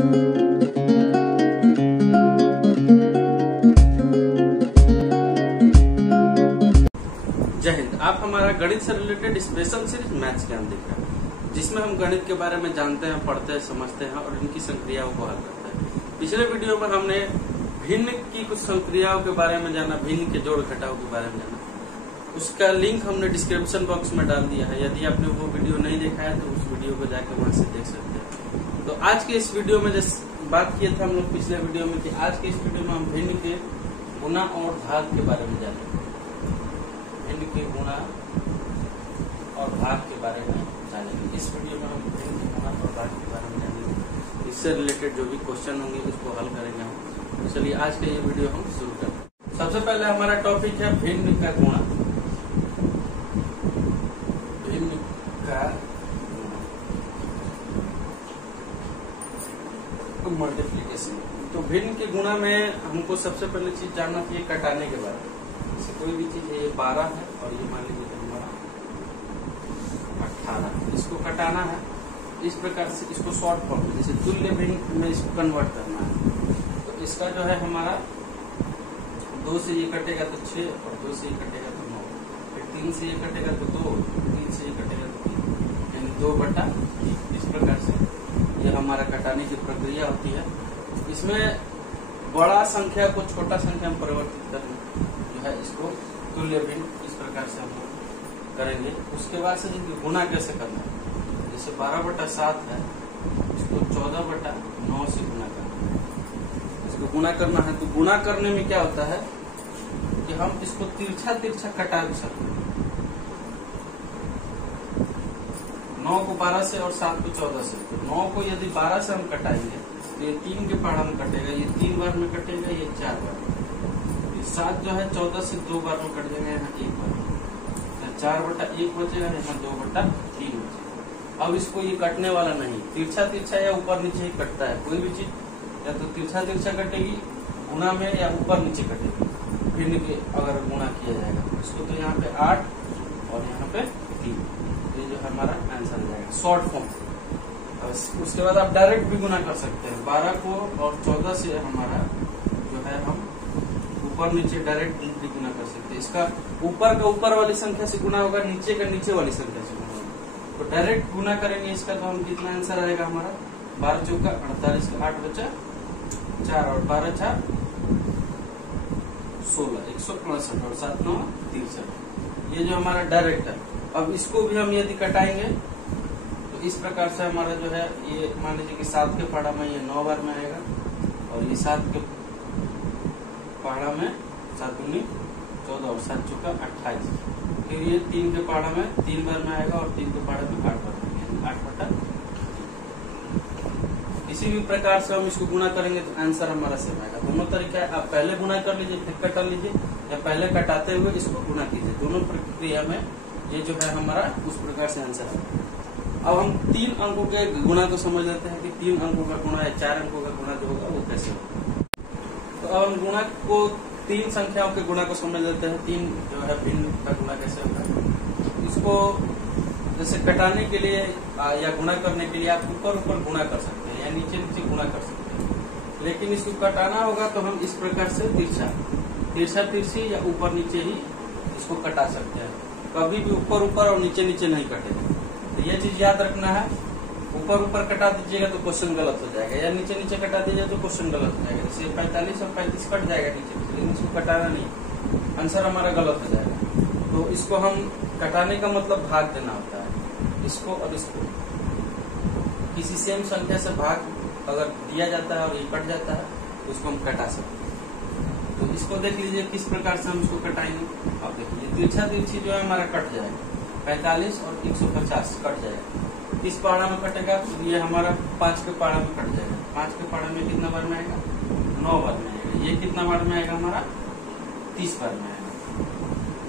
जय हिंद। आप हमारा गणित से रिलेटेड स्पेशल सीरीज मैथ्स ज्ञान देख रहे हैं, जिसमें हम गणित के बारे में जानते हैं, पढ़ते हैं, समझते हैं और इनकी संक्रियाओं को हल करते हैं। पिछले वीडियो में हमने भिन्न की कुछ संक्रियाओं के बारे में जाना, भिन्न के जोड़ घटाव के बारे में जाना। उसका लिंक हमने डिस्क्रिप्शन बॉक्स में डाल दिया है। यदि आपने वो वीडियो नहीं देखा है तो उस वीडियो को जाकर वहां से देख सकते हैं। तो आज के इस वीडियो में जैसे बात किए थे हम लोग पिछले वीडियो में कि आज के इस वीडियो में हम भिन्न के गुणा और भाग के बारे में जानेंगे। भिन्न के गुणा और भाग के बारे में जानेंगे। इस वीडियो में हम भिन्न के गुणा और भाग के बारे में जानेंगे। इससे रिलेटेड जो भी क्वेश्चन होंगे उसको हल करेंगे हम। तो चलिए आज का ये वीडियो हम शुरू करते हैं। सबसे पहले हमारा टॉपिक है भिन्न का गुणा। भिन्न का मल्टीप्लिकेशन। तो भिन्न के गुणा में हमको सबसे पहले चीज जानना चाहिए कटाने के बारे में। जैसे कोई भी चीज है, ये 12 है और ये मान लीजिए हमारा 18, इसको कटाना है। इस प्रकार से इसको शॉर्ट फॉर्म में जैसे तुल्य भिन्न में इसको कन्वर्ट करना है। तो इसका जो है हमारा 2 से ये कटेगा तो 6 और 2 से ये कटेगा तो 9, फिर 3 से ये कटेगा तो 2, 3 से ये कटेगा तो 3, यानी 2/1। इस प्रकार से ये हमारा कटाने की प्रक्रिया होती है। इसमें बड़ा संख्या को छोटा संख्या में परिवर्तित करना जो है इसको तुल्य भिन्न इस प्रकार से हम लोग करेंगे। उसके बाद से गुणा कैसे करना है, जैसे 12/7 है, इसको 14/9 से गुणा करना है। इसको गुणा करना है तो गुणा करने में क्या होता है कि हम इसको तिरछा तिरछा कटा भी सकते हैं। 9 को 12 से और 7 को 14 से। तो 9 को यदि 12 से हम कटाएंगे तो ये 3 के पहाड़ा में कटेगा, ये 3 बार में कटेगा, ये 4 बार में। ये 7 जो है 14 से 2 बार में कट जाएगा, यहाँ 1 बार में। 4/1 बचेगा, यहाँ 2/3 बचेगा। अब इसको ये कटने वाला नहीं, तिरछा तिरछा या ऊपर नीचे ही कटता है। कोई भी चीज या तो तिरछा तिरछा कटेगी गुणा में या ऊपर नीचे कटेगी भिन्न के अगर गुणा किया जाएगा। इसको तो यहाँ पे 8 और यहाँ पे 3, ये जो हमारा आंसर आ जाएगा शॉर्ट फॉर्म। उसके बाद आप डायरेक्ट भी गुना कर सकते हैं। 12 को और 14 से हमारा जो है हम ऊपर नीचे डायरेक्ट भी गुना कर सकते हैं। इसका ऊपर का ऊपर वाली संख्या से गुना होगा, नीचे का नीचे वाली संख्या से गुना होगा। तो डायरेक्ट गुना करेंगे इसका तो हम कितना आंसर आएगा हमारा 12 चौका 48, 8 बचा 4 और 12 4 16, 165 और 7 9 63। ये जो हमारा डायरेक्ट है। अब इसको भी हम यदि कटाएंगे तो इस प्रकार से हमारा जो है ये मान लीजिए कि 7 के पहाड़ा में ये 9 बार में आएगा और ये 7 के पहाड़ा में 7 दूनी 14 और 7 चौका 28। फिर ये 3 के पहाड़ा में 3 बार में आएगा और 3 के पहाड़ा में 8 बार में, 8/3। किसी भी प्रकार से हम इसको गुणा करेंगे तो आंसर हमारा सेम आएगा। दोनों तरीका है, आप पहले गुणा कर लीजिए फिर कटा लीजिए या पहले कटाते हुए इसको गुणा कीजिए। दोनों प्रक्रिया में ये जो है हमारा उस प्रकार से आंसर है। अब हम 3 अंकों के गुणा को समझ लेते हैं कि 3 अंकों का गुणा या 4 अंकों का गुणा जो होगा वो कैसे होगा। तो अब हम गुणा को 3 संख्याओं के गुणा को समझ लेते हैं। 3 जो है भिन्न का गुणा कैसे होगा। इसको जैसे कटाने के लिए या गुणा करने के लिए आप ऊपर ऊपर गुणा कर सकते हैं या नीचे नीचे गुणा कर सकते हैं, लेकिन इसको कटाना होगा तो हम इस प्रकार से तिरछा तिरछी या ऊपर नीचे ही इसको कटा सकते हैं। कभी भी ऊपर ऊपर और नीचे नीचे नहीं कटेगा। तो ये चीज याद रखना है। ऊपर ऊपर कटा दीजिएगा तो क्वेश्चन गलत हो जाएगा, या नीचे नीचे कटा दीजिएगा तो क्वेश्चन गलत हो जाएगा। जैसे 45 और 35 कट जाएगा नीचे, लेकिन इसको कटाना नहीं, आंसर हमारा गलत हो जाएगा। तो इसको हम कटाने का मतलब भाग देना होता है। इसको और इसको किसी सेम संख्या से भाग अगर दिया जाता है और ये कट जाता है तो उसको हम कटा सकते हैं। तो इसको देख लीजिए किस प्रकार से हम इसको कटाएंगे। अब देखिए तिरछा तिरछी जो है हमारा कट जाएगा, 45 और 150 कट जाएगा। किस पहाड़ा में कटेगा तो ये हमारा 5 के पहाड़ा में कट जाएगा। 5 के पहाड़ा में कितना बार में आएगा 9 बार में आएगा। ये कितना बार में आएगा हमारा 30 बार में आएगा।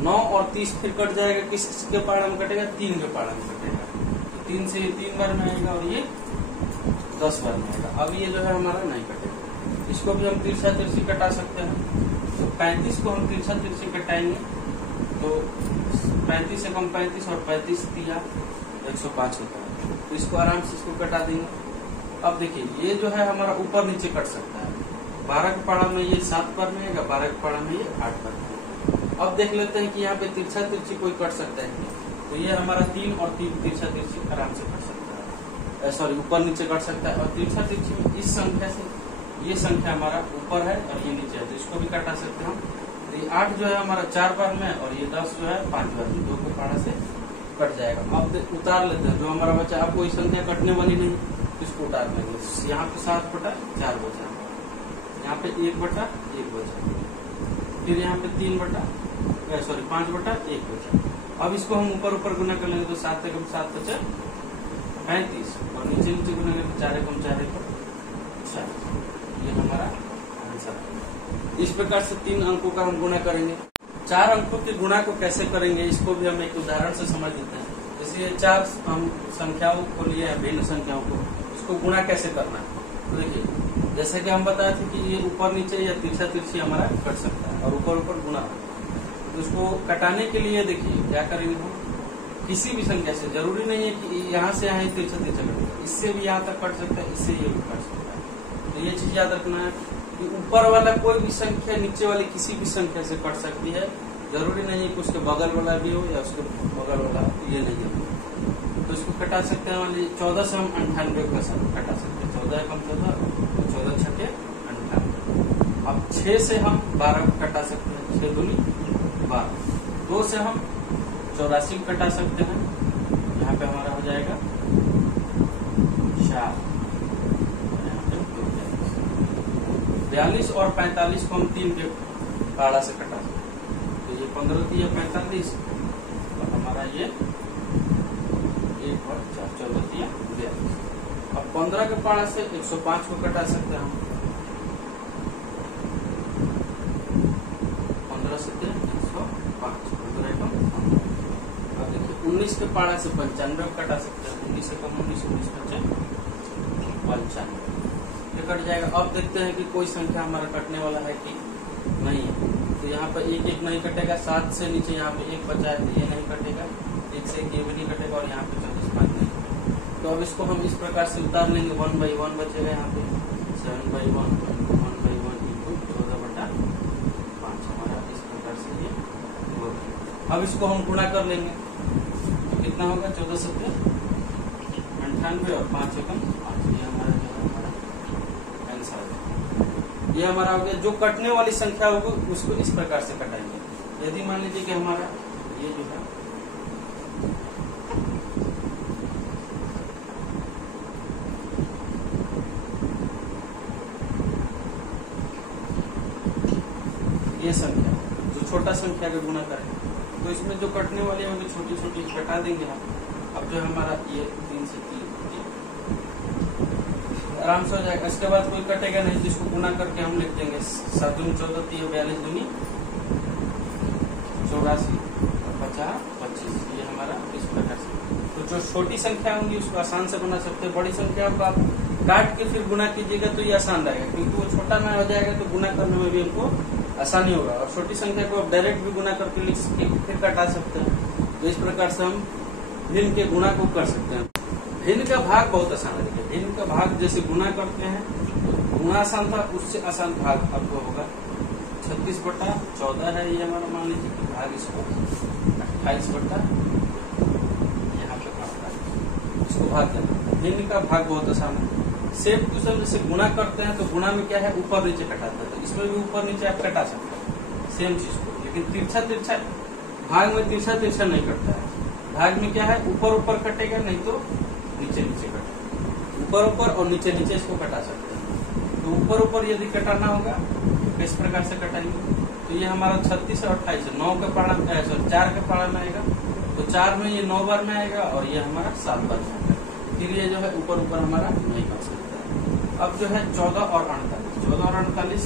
9 और 30 फिर कट जाएगा, किस के पहाड़ा में कटेगा 3 के पहाड़ा में कटेगा। 3 से 3 बार में आएगा और ये 10 बार में आएगा। अब ये जो है हमारा नहीं कटेगा। इसको भी हम तिरछा तिरछी कटा सकते हैं। तो 35 को हम तिरछा तिरछी कटाएंगे तो 35 से कम 35 और 35 दिया 105 होता है। तो इसको आराम से इसको कटा देंगे। अब देखिए ये जो है हमारा ऊपर नीचे कट सकता है। 12 के पहाड़ा में ये 7 बार में आएगा, 12 के पहाड़ा में ये 8 बार में आएगा। अब देख लेते हैं कि यहाँ पे तिरछा तिरछी कोई कट सकता है, तो ये हमारा 3 और 3 तिरछा तिरछी आराम से कट सकता है, सॉरी ऊपर नीचे कट सकता है। और तिरछा तिरछी में इस संख्या से ये संख्या हमारा ऊपर है और ये नीचे है, तो इसको भी कटा सकते हैं हम। तो ये 8 जो है हमारा 4 बार में और ये 10 जो है 5 बार में, 2 के पहाड़ा से कट जाएगा। अब उतार लेते हैं, जो हमारा बचा अब कोई संख्या कटने वाली नहीं, तो इसको उतार लेंगे। यहाँ पे 7/4 बचा, यहाँ पे 1/1 बचा, फिर यहाँ पे 5/1 बचा। अब इसको हम ऊपर ऊपर गुना कर लेंगे, तो 7 एकम 7 बचा 35 और नीचे नीचे गुना करेंगे 4 एकम 4 एकम 4। ये हमारा आंसर है। इस प्रकार से 3 अंकों का हम गुना करेंगे। 4 अंकों के गुणा को कैसे करेंगे इसको भी हम एक उदाहरण से समझ लेते हैं। जैसे 4 हम संख्याओं को लिए हैं, भिन्न संख्याओं को, इसको गुणा कैसे करना है। तो देखिए जैसे कि हम बताए थे कि ये ऊपर नीचे या तिरछा तिरछी हमारा कट सकता है और ऊपर ऊपर गुणा। तो इसको कटाने के लिए देखिए क्या करेंगे हम, किसी भी संख्या से, जरूरी नहीं है कि यहाँ से यहाँ तिरछा तिरछा कटेगा, इससे भी यहाँ तक कट सकता है, इससे ये भी कट सकता है। तो ये चीज याद रखना है कि ऊपर वाला कोई भी संख्या नीचे वाली किसी भी संख्या से कट सकती है, जरूरी नहीं है कि उसके बगल वाला भी हो या उसके बगल वाला, ये नहीं है। तो इसको कटा सकते हैं। मान लीजिए 14 से हम 98 का कटा सकते हैं, 14 एकम 14, 14 छठे 98। अब 6 से हम 12 कटा सकते हैं, 6 दूनी 12। 2 से हम 84 कटा सकते हैं, यहाँ पे हमारा हो जाएगा 4, 42 और 45 को हम 3 के पहाड़ा से कटा सकते हैं। तो ये 15 दिया 45 और हमारा ये 1 और 4, 14 दिया 42। अब 15 के पहाड़ा से 105 को कटा सकते हैं हम, 15 से 105, 15 एकम 15। अब देखिए 19 के पहाड़ा से 95 कटा सकते हैं, 19 एकम 19, 19 बचे 95, ये कट जाएगा। अब देखते हैं कि कोई संख्या हमारा कटने वाला है कि नहीं है। तो यहाँ पर 1 1 नहीं कटेगा, 7 से नीचे यहाँ पे 1 बचा है तो ये नहीं कटेगा, 1 से 1 ये भी नहीं कटेगा और यहाँ पे 24/5 नहीं कटेगा। तो अब इसको हम इस प्रकार से उतार लेंगे, 1/1 बचेगा यहाँ पे 7/1, 1/1 इंटू 14/5 हमारा इस प्रकार से ये होगा। अब इसको हम गुणा कर लेंगे, तो कितना होगा 14 से 98 और 5 एकम 5, ये हमारा ये हमारा हो गया। जो कटने वाली संख्या होगी उसको इस प्रकार से कटाएंगे। यदि मान लीजिए कि हमारा ये जो है ये संख्या जो छोटा संख्या का गुणा करेंगे, तो इसमें जो कटने वाली है वो छोटी छोटी कटा देंगे हम। अब जो हमारा ये 3 से 3 आराम से हो जाएगा। इसके बाद कोई कटेगा नहीं, जिसको गुना करके हम लिख देंगे 7 दूनी 14, 3 42 दूनी 84 और 50 25। ये हमारा इस प्रकार से। तो जो छोटी संख्या होंगी उसको आसान से बना सकते हैं, बड़ी संख्या को आप काट के फिर गुना कीजिएगा तो ये आसान रहेगा, क्योंकि वो छोटा ना हो जाएगा तो गुना करने में भी उनको आसानी होगा। और छोटी संख्या को आप डायरेक्ट भी गुना करके लिख फिर कटा सकते हैं। तो इस प्रकार से हम भिन्न के गुणा को कर सकते हैं। भिन्न का भाग बहुत आसान है। देखिए भिन्न का भाग जैसे गुना करते हैं, गुना आसान था, उससे आसान भाग आपको होगा 36/14 है ये हमारा, मान लीजिए कि भाग इसको 28/, यहाँ पे भाग इसको भाग देना। भिन्न का भाग बहुत आसान है। सेम टू सेम जैसे गुना करते हैं तो गुणा में क्या है, ऊपर नीचे कटाता है, तो इसमें भी ऊपर नीचे आप कटा सकते हैं सेम चीज को। लेकिन तिरछा तिरछा भाग में तिरछा तिरछा नहीं कटता है। भाग में क्या है, ऊपर ऊपर कटेगा, नहीं तो नीचे नीचे कटेगा। ऊपर ऊपर और नीचे नीचे इसको कटा सकते हैं। तो ऊपर ऊपर यदि कटाना होगा तो इस प्रकार से कटाएंगे। तो ये हमारा 36 और 28 है, 9 के पहाड़ा में 4 के पहाड़ा में आएगा, तो 4 में ये 9 बार में आएगा और ये हमारा 7 बार में आएगा। फिर ये जो है ऊपर ऊपर हमारा नहीं कर सकता है। अब जो है 14 और 48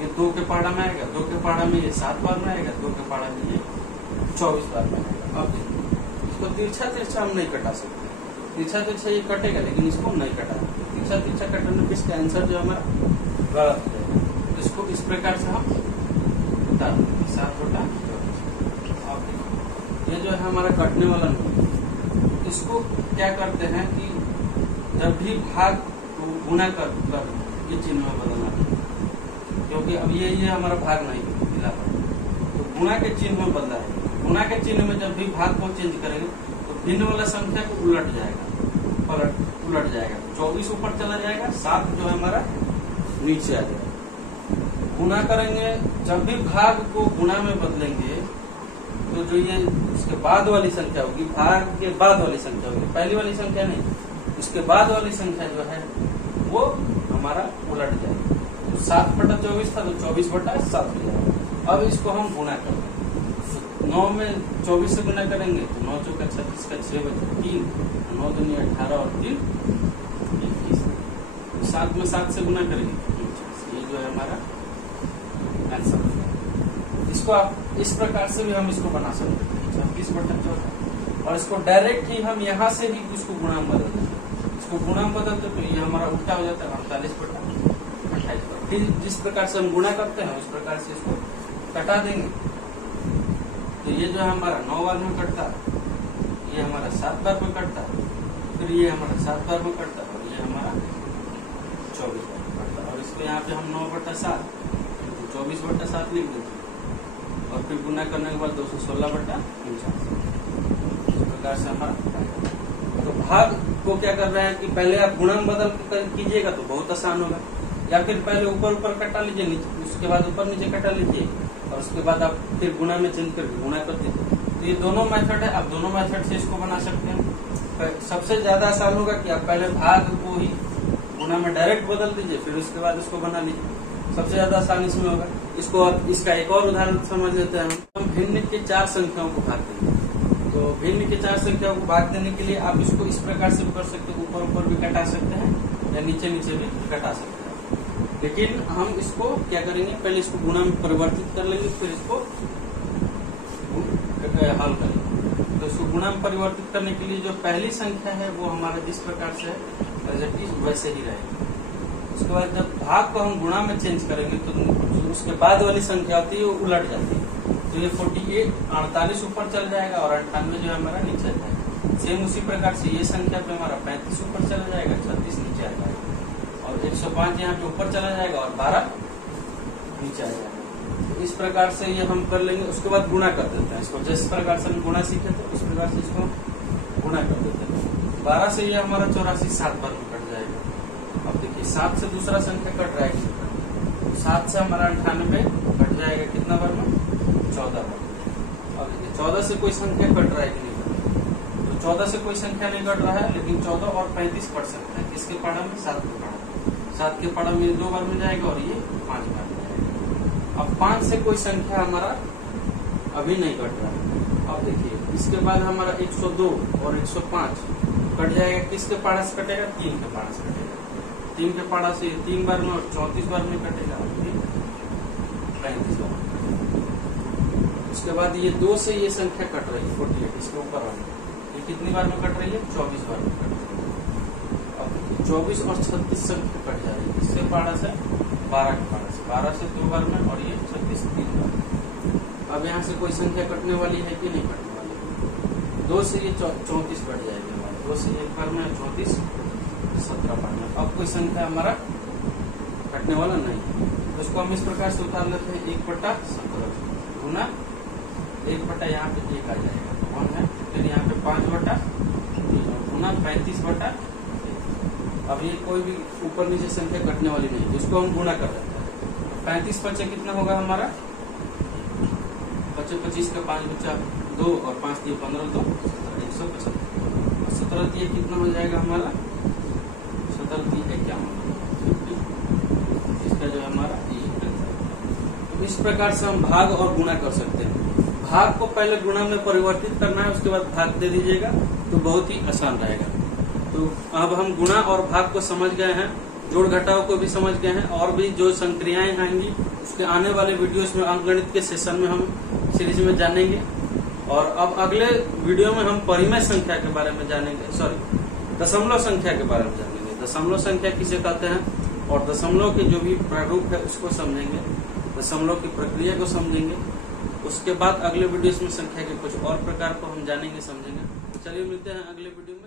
ये 2 के पहाड़ा में आएगा, 2 के पहाड़ा में ये 7 बार में आएगा, 2 के पहाड़ा में ये 24 बार में आएगा। अब इसको तिरछा तिरछा हम नहीं कटा सकते, तिरछा तिरछा ये कटेगा लेकिन इसको हम नहीं कटा सकते। तिरछा तिरछा कटाने पे इसका आंसर जो हमारा गलत हो जाएगा। तो इसको इस प्रकार से हम उतार देंगे 7/24। अब ये जो है हमारा कटने वाला नंबर, इसको क्या करते हैं कि जब भी भाग को गुना कर ये चिन्ह में बदलना है, क्योंकि अब ये हमारा भाग नहीं मिला है, तो गुणा के चिन्ह में बदला है। गुणा के चिन्ह में जब भी भाग को चेंज करेंगे तो भिन्न वाला संख्या को उलट जाएगा। 24 ऊपर चला जाएगा, 7 जो है हमारा नीचे आ जाएगा। गुणा करेंगे, जब भी भाग को गुणा में बदलेंगे तो जो ये उसके बाद वाली संख्या होगी, भाग के बाद वाली संख्या होगी, पहली वाली संख्या नहीं, उसके बाद वाली संख्या जो है वो हमारा उलट जाएगी। तो 7/24 था तो 24/7 हो जाएगा। अब इसको हम गुणा करेंगे, 9 में 24 से गुणा करेंगे तो 9 चौका 36 का 6 बचे 3, 9 दूनी 18 और 3 21। 7 में 7 से गुणा करेंगे, ये जो है हमारा आंसर। इसको आप इस प्रकार से भी हम इसको बना सकते हैं 26/14, और इसको डायरेक्ट ही हम यहाँ से ही इसको गुणा में बदल देते हैं। इसको गुणा में बदलते तो ये हमारा उल्टा हो जाता है 48/28। फिर जिस प्रकार से हम गुणा करते हैं उस प्रकार से इसको कटा देंगे, तो ये जो है हमारा 9 बार में कटता है, ये हमारा 7 बार में कटता है, फिर ये हमारा 7 बार में कटता है, और ये हमारा 24 बार में कटता है। और इसको यहाँ पे हम 9/7 24/7 लिख देते हैं, और फिर गुना करने के बाद 216/49। इस प्रकार से हमारा तो भाग को क्या कर रहे हैं कि पहले आप गुणा में बदल कीजिएगा तो बहुत आसान होगा, या फिर पहले ऊपर कटा लीजिए, उसके बाद ऊपर नीचे कटा लीजिए, और उसके बाद आप फिर गुणा में चेंज करके गुणा कर दीजिए। तो ये दोनों मेथड है, आप दोनों मेथड से इसको बना सकते हैं। सबसे ज्यादा आसान होगा कि आप पहले भाग को ही गुणा में डायरेक्ट बदल दीजिए, फिर उसके बाद इसको बना लीजिए, सबसे ज्यादा आसान इसमें होगा। इसको इसका एक और उदाहरण समझ लेते हैं। हम भिन्न के 4 संख्याओं को भाग देंगे, तो भिन्न के 4 संख्याओं को भाग देने के लिए आप इसको इस प्रकार से भी कर सकते हैं, ऊपर ऊपर भी कटा सकते हैं या नीचे नीचे भी कटा सकते हैं। लेकिन हम इसको क्या करेंगे, पहले इसको गुणा में परिवर्तित कर लेंगे, फिर इसको हल करेंगे। तो इसको गुणा में परिवर्तित करने के लिए जो पहली संख्या है वो हमारा जिस प्रकार से है वैसे ही रहेगी। उसके बाद जब भाग को हम गुणा में चेंज करेंगे तो उसके बाद वाली संख्या होती है वो उलट जाती है। तो ये 48 ऊपर चल जाएगा और 98 जो है हमारा नीचे आ जाएगा। सेम उसी प्रकार से ये संख्या पे हमारा 35 ऊपर चला जाएगा, 36 नीचे आ जाएगा, और 105 यहाँ पे ऊपर चला जाएगा और 12 नीचे आ जाएगा। तो इस प्रकार से ये हम कर लेंगे। उसके बाद गुणा कर देते हैं इसको, जिस प्रकार से हम गुणा सीखे थे उस प्रकार से इसको गुणा कर देते हैं। 12 से ये हमारा 84 7 बार में कट जाएगा। अब देखिए 7 से दूसरा संख्या कट रहा है, 7 से हमारा 98 कट जाएगा कितना बार में, 14 बार। अब देखिए 14 से कोई संख्या कट रहा है कि नहीं कट रहा है, तो 14 से कोई संख्या नहीं कट रहा है, लेकिन 14 और 35 कट सकते हैं। किसके पाड़ा में, 7 के पाड़ा में। 7 के पाड़ा में 2 बार में जाएगा और ये 5 बार में जाएगा। अब 5 से कोई संख्या हमारा अभी नहीं कट रहा है। अब देखिए इसके बाद हमारा 102 और 105 कट जाएगा। किसके पाड़ा से कटेगा, 3 के पाड़ा से कटेगा। 3 के पाड़ा से 3 बार में और 34 बार में कटेगा, 35 बार। उसके बाद ये 2 से ये संख्या कट रही है 48, इसके ऊपर वाली, ये कितनी बार में कट रही है, 24 बार में कट रही है। अब 24 और 36 संख्या कट जा रही है, इससे पाड़ा से 12 के पाड़ा से, 12 से 2 बार में और ये 36 3 बार। अब यहाँ से कोई संख्या कटने वाली है कि नहीं कटने वाली, 2 से ये 34 बढ़ जाएगी हमारा, 2 से 1 बार में 34 17 बार में। अब कोई संख्या हमारा कटने वाला नहीं, तो इसको हम इस प्रकार से उतार लेते हैं। 1/17 गुना 1 यहाँ पे 1 आ जाएगा, कौन है, फिर यहाँ पे 5/3 गुना 35/1। अब ये कोई भी ऊपर नीचे संख्या कटने वाली नहीं, तो इसको हम गुणा कर देते हैं। 35 बचे कितना होगा हमारा, बचे 25 का 5 बचा 2 और 5 दिए 15 2 175, और 17 दिए कितना हो जाएगा हमारा, 17 दिए 51। इसका जो है हमारा तो इस प्रकार से हम भाग और गुणा कर सकते हैं। भाग को पहले गुणा में परिवर्तित करना है, उसके बाद भाग दे दीजिएगा तो बहुत ही आसान रहेगा। तो अब हम गुणा और भाग को समझ गए हैं, जोड़ घटाव को भी समझ गए हैं, और भी जो संक्रियाएं आएंगी उसके आने वाले वीडियोस में अंकगणित के सेशन में हम सीरीज में जानेंगे। और अब अगले वीडियो में हम परिमेय संख्या के बारे में जानेंगे, दशमलव संख्या के बारे में जानेंगे। दशमलव संख्या किसे कहते हैं और दशमलव के जो भी प्रारूप है उसको समझेंगे, दशमलव की प्रक्रिया को समझेंगे। उसके बाद अगले वीडियोस में संख्या के कुछ और प्रकार को हम जानेंगे समझेंगे। चलिए मिलते हैं अगले वीडियो में।